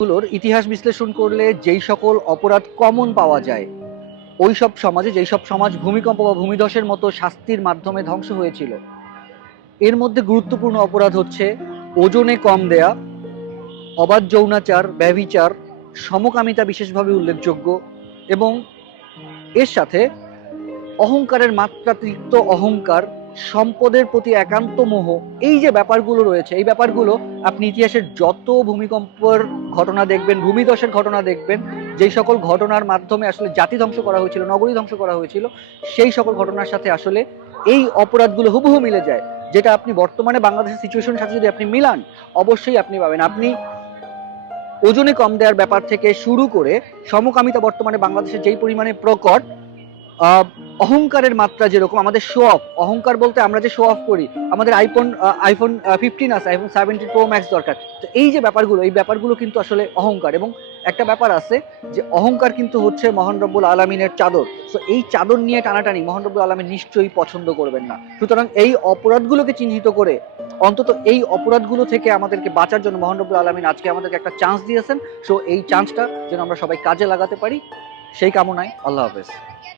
গুলোর ইতিহাস বিশ্লেষণ করলে যেই সকল অপরাধ কমন পাওয়া যায় ওই সব সমাজে যেই সব সমাজ ভূমিকম্প বা ভূমিধসের মতো শাস্তির মাধ্যমে ধ্বংস হয়েছিল, এর মধ্যে গুরুত্বপূর্ণ অপরাধ হচ্ছে ওজনে কম দেয়া, অবাধ যৌনাচার, ব্যভিচার, সমকামিতা বিশেষভাবে উল্লেখযোগ্য এবং এর সাথে অহংকারের মাত্রাতিরিক্ত অহংকার সম্পদের প্রতি একান্ত মোহ। এই যে ব্যাপারগুলো রয়েছে, এই ব্যাপারগুলো আপনি ইতিহাসের যত ভূমিকম্পর ঘটনা দেখবেন, ভূমিধসের ঘটনা দেখবেন, যেই সকল ঘটনার মাধ্যমে আসলে জাতি ধ্বংস করা হয়েছিল, নগরী ধ্বংস করা হয়েছিল, সেই সকল ঘটনার সাথে আসলে এই অপরাধগুলো হুবহু মিলে যায়। যেটা আপনি বর্তমানে বাংলাদেশের সিচুয়েশনের সাথে যদি আপনি মিলান, অবশ্যই আপনি পাবেন। আপনি ওজনে কম দেওয়ার ব্যাপার থেকে শুরু করে, সমকামিতা বর্তমানে বাংলাদেশের যেই পরিমাণে প্রকট অহংকারের মাত্রা যেরকম, আমাদের শো অফ অহংকার বলতে আমরা যে শো অফ করি, আমাদের আইফোন আইফোন ফিফটিন আছে আইফোন সেভেন্টি প্রো ম্যাক্স দরকার। তো এই যে ব্যাপারগুলো, এই ব্যাপারগুলো কিন্তু আসলে অহংকার। এবং একটা ব্যাপার আছে যে, অহংকার কিন্তু হচ্ছে মহান রব্বুল আলমিনের চাদর। তো এই চাদর নিয়ে টানাটানি মহান রব্বুল আলমিন নিশ্চয়ই পছন্দ করবেন না। সুতরাং এই অপরাধগুলোকে চিহ্নিত করে, অন্তত এই অপরাধগুলো থেকে আমাদেরকে বাঁচার জন্য মহান রব্বুল আলমিন আজকে আমাদেরকে একটা চান্স দিয়েছেন। সো এই চান্সটা যেন আমরা সবাই কাজে লাগাতে পারি। সেই কামনায় আল্লাহ হাফেজ।